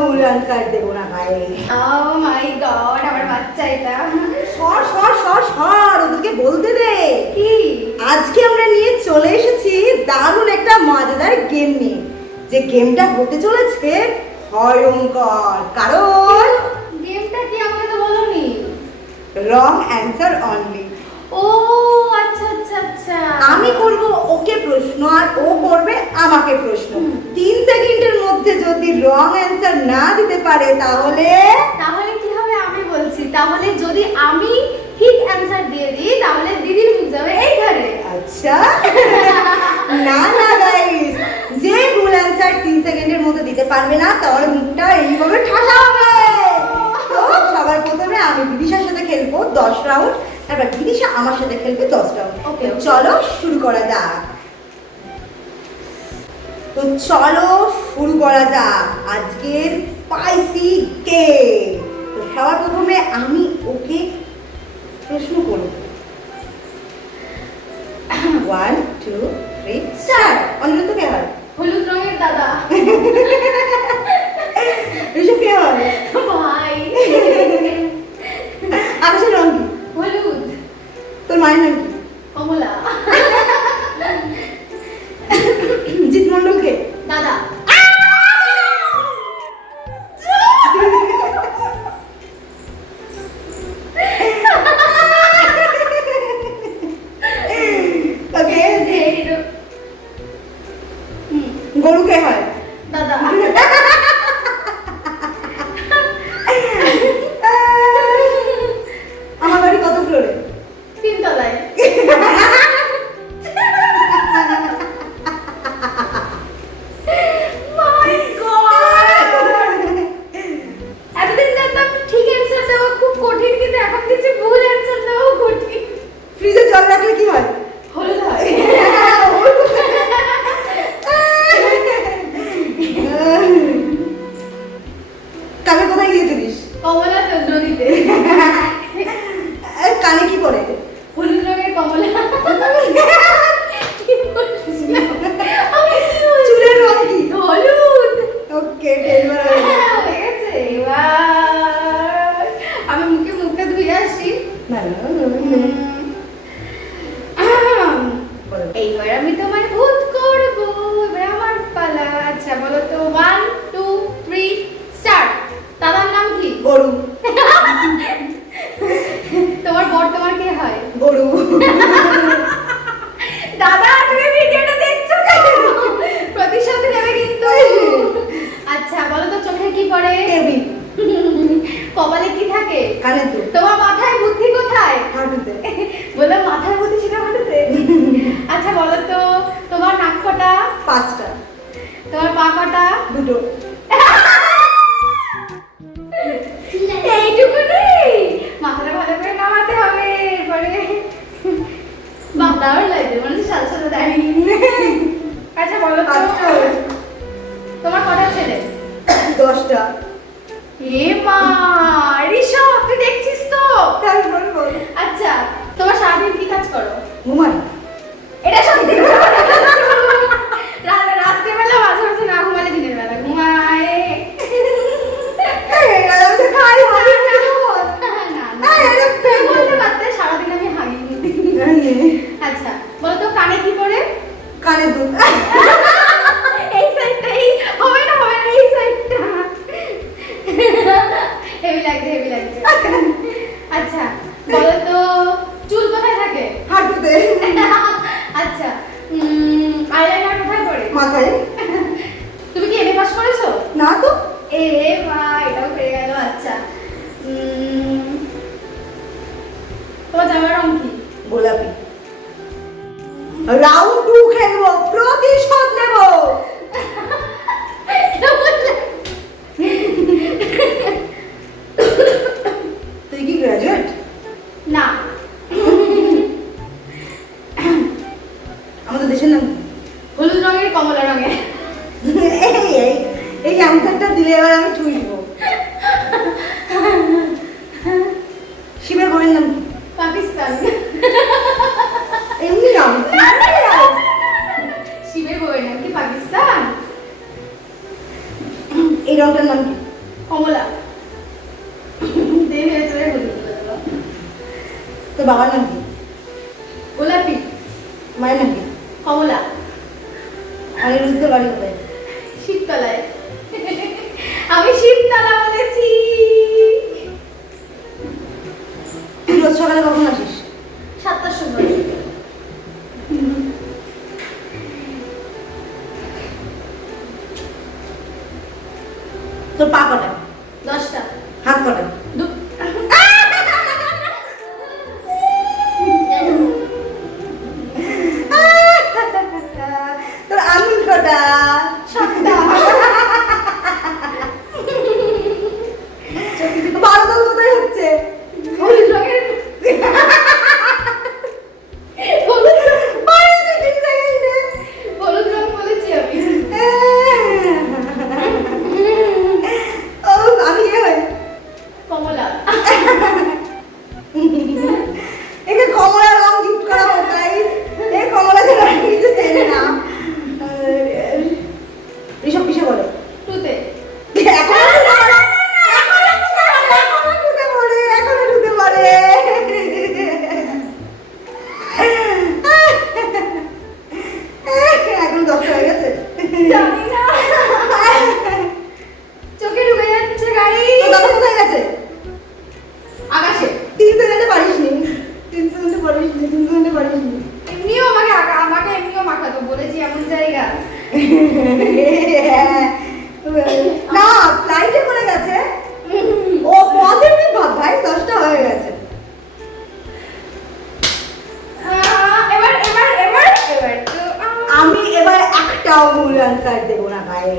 ভুল আনসার দেবো না গাইস। ও মাই গড, আমার বাচ্চা এটা। সর সর সর সর, ওদেরকে বলতে দে। কি? আজকে আমরা নিয়ে চলে এসেছি দারুণ একটা মজাদার গেম নিয়ে, যে গেমটা হতে চলেছে ভয়ঙ্কর। কারণ গেমটা কি আমাকে তো বলোনি। Wrong answer only. ও আচ্ছা আচ্ছা আচ্ছা। আমি করব ওকে প্রশ্ন আর ও করবে আমাকে প্রশ্ন। 3 সেকেন্ডের মধ্যে যদি রং অ্যান্সার না দিতে পারে তাহলে তাহলে কি হবে আমি বলছি। তাহলে যদি আমি ঠিক অ্যানসার দিয়ে দিই তাহলে দিদির মুখ যাবে এইখানে। আচ্ছা না না গাইস, যে ভুল অ্যান্সার 3 সেকেন্ডের মধ্যে দিতে পারবে না তাহলে মুখটা এইভাবে ঠাসা হবে। তো সবার প্রথমে আমি বিদিশার সাথে খেলবো 10 রাউন্ড, তারপর বিদিশা আমার সাথে খেলবে 10 রাউন্ড। ওকে, চলো শুরু করা যাক। তো চলো শুরু করা যাক আজকের স্পাইসি গেম। তো সবার প্রথমে আমি ওকে প্রশ্ন করব। 1 2 3 স্টার্ট। অঞ্জলি তো কে হয়? হলুদ রঙের দাদা। ঋষভ কে হয়? ভাই। আকাশের রং কি? হলুদ। তোর মায়ের নাম কি? কমলা। জিৎ মন্ডল কে? দাদা। ওকে, গরু কে হয়? দাদা। আমার বাড়ি কত ফ্লোরে? 3 তলায়। My God! এতদিন জানতাম ঠিক অ্যানসার দেওয়া খুব কঠিন, কিন্তু এখন দেখছি ভুল অ্যানসার দেওয়াও কঠিন। ফ্রিজে জল রাখলে কি হয়? হলুদ হয়। কানে কোথায় গিয়েছিলিস? কমলা তো নদীতে। কানে কি পরে? হলুদ রঙের কমলা। কি বলছিস? আমি কি বলছি? চুলের রং কি? হলুদ। ওকে, টেলবার হয়ে গেছে। হয়ে গেছে এবার আমি মুখটা ধুয়ে আসি। না না বলো। এইবার আমি তোমার ভূত করবো। এবার আমার পালা। আচ্ছা বলো তো 1 2 3 স্টার্ট। দাদার নাম কি? গরু। তোমার বর তোমার কে হয়? গরু। দাদা তুমি ভিডিওটা দেখছো তো? প্রতিশোধ নেবে কিন্তু। আচ্ছা বলো তো চোখে কি পড়ে? টেবিল। কপালে কি থাকে? কানে তো। তোমার মাথায় বুদ্ধি কোথায়? হাঁটুতে। বললো মাথার বুদ্ধি সেটা হাঁটুতে। আচ্ছা বলো তো তোমার নাক কটা? 5টা। তোমার পা কটা? 2টো। এইটুকুনি? মাথাটা ভালো করে নামাতে হবে। এরপরে বাহ দারুণ লাগছে, মনে হচ্ছে সাথে সাথে দাঁড়িয়ে। আচ্ছা বলো তো 5টা। তোমার কটা ছেলে? 10টা। এ মা, ঋষভ তুই দেখছিস তো? তারপর বল। আচ্ছা তোমার সারাদিন কি কাজ করো? ঘুমাই। এটা সত্যি রাত্রেবেলা মাঝে মাঝে না ঘুমালে দিনের বেলা ঘুমায়। তুমি বলতে পারতে সারাদিন আমি হাগি। আচ্ছা বলো তো কানে কি পড়ে? কানে দুল। এই সাইডটাই হবে না এই সাইডটা। হেভি লাগছে। আচ্ছা বলো তো চুল কোথায় থাকে? হাঁটুতে। আচ্ছা আইলাইনার কোথায় পড়ে? মাথায়। তুমি কি এমএ পাস করেছো? না তো। এ মা, এটাও পেরে গেল। আচ্ছা তোমার জামার রং কি? গোলাপি। রাউন্ড 2 খেলবো, প্রতিশোধ নেব। তুই কি গ্রাজুয়েট? না। আমাদের দেশের নাম? হলুদ রঙের কমলা রঙের। এই অ্যান্সারটা দিলে এবার আমি ছুঁইব। শিবের বউয়ের নাম কি? পাকিস্তান। এমনি নাম। শিবের বউয়ের নাম কি পাকিস্তান? এই রংটার নাম কি? কমলা। দেবে চলে হলুদ বলে দেবো। তোর বাবার নাম কি? গোলাপি। মায়ের নাম কি? কমলা। অনিরুদ্ধের বাড়ি কোথায়? শিবতলায়। আমি শিবতলা বলেছি। তুই রোজ সকালে কখন আসিস? 7টার সময়। তোর পা কটা? 10টা। হাত কটা? তোর আঙুল কটা? 7টা। বারোদল কোথায় হচ্ছে? হলুদ রঙের হলুদ রং। বারোদল 3 সেকেন্ডে। হলুদ রং বলেছি আমি। ও আমি কে হই? কমলা। একে কমলা রং গিফট করা হোক গাইস। এই কমলা কে রং কিছু চেনে না। এসব কিসে বলে? টুতে। এখন 10টা হয়ে গেছে। জানি না। চোখে ঢুকে যাচ্ছে গাড়ি। তোর দাদা কোথায় গেছে? আকাশে। 3 সেকেন্ডে পারিসনি। 3 সেকেন্ডে পারিসনি। 3 সেকেন্ডে পারিসনি। এমনিও আমাকে এমনিও মাখাতো বলেছি এমন জায়গা। না ফ্লাইটে করে গেছে। ও পজিটিভ ভাব ভাই, 10টা হয়ে গেছে। এবার তো আমি এবার একটাও ভুল অ্যান্সার দেবো না ভাই।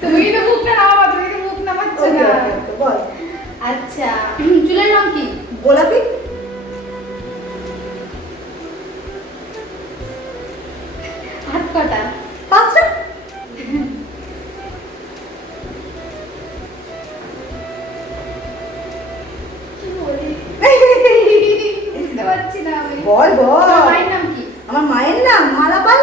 তুমি তো মুখটা নামাবা, তুমি তো মুখ নামাচ্ছ না। বল। আচ্ছা, চুলের রং কি? গোলাপি। হাত কটা? 5টা। কি বলি? বুঝতে পারছি না আমি। বল বল। তোমার মায়ের নাম কি? আমার মায়ের নাম মালাপাল।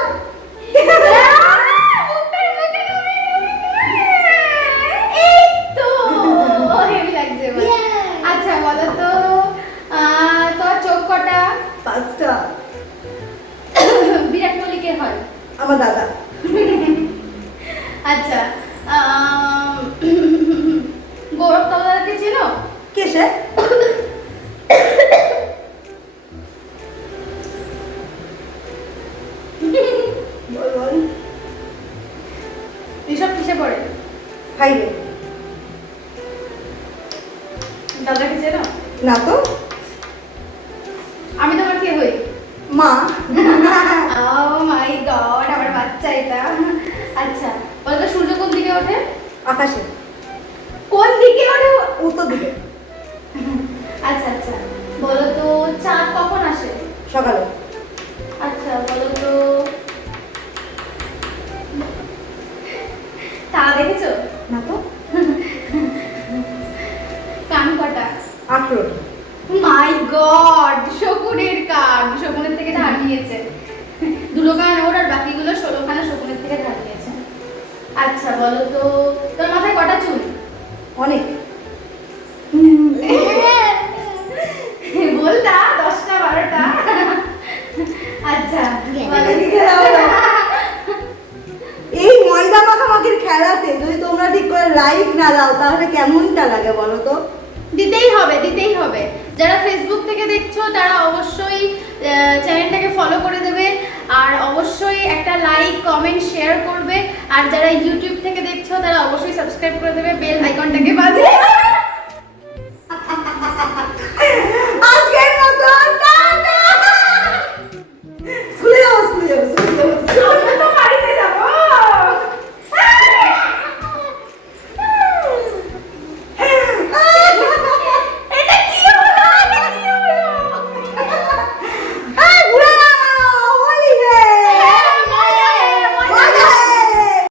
এই তো হেভি লাগছে এবার। আচ্ছা বলো তো তোমার চোখ কটা? 5টা। বিরাট কোহলি কে হয়? আমার দাদা। আচ্ছা গৌরব তলাদারকে চেনো? কে সে? বল বল। এসব কিসে পড়ে? 5-এ। দাদাকে চেনো? না তো। আমি তোমার কে হই? মা। ও মাই গড, আমার বাচ্চা এটা। আচ্ছা বলো তো সূর্য কোন দিকে ওঠে? আকাশে। কোন দিকে ওঠে? উত্তর দিকে। আচ্ছা আচ্ছা বলো তো চাঁদ কখন আসে? সকালে। আচ্ছা বলো তো তারা দেখেছো? না তো। কান কটা? 18। মাই গড, শকুনের কান। শকুনের থেকে ধার নিয়েছে। 2 কান ওর আর বাকিগুলো 16 খানা শকুনের থেকে ধার নিয়েছে। আচ্ছা বলো তো তোর মাথায় কটা চুল? অনেক। বলতা 10টা 12টা। আচ্ছা বলো এই ময়দা মাখামাখির খেলাতে যদি তোমরা ঠিক করে লাইক না দাও তাহলে কেমনটা লাগে বলো তো? দিতেই হবে। যারা ফেসবুক থেকে দেখছো তারা অবশ্যই চ্যানেলটাকে ফলো করে দেবে, আর অবশ্যই একটা লাইক কমেন্ট শেয়ার করবে, আর যারা ইউটিউব থেকে দেখছো তারা অবশ্যই সাবস্ক্রাইব করে দেবে, বেল আইকনটাকে বাজিয়ে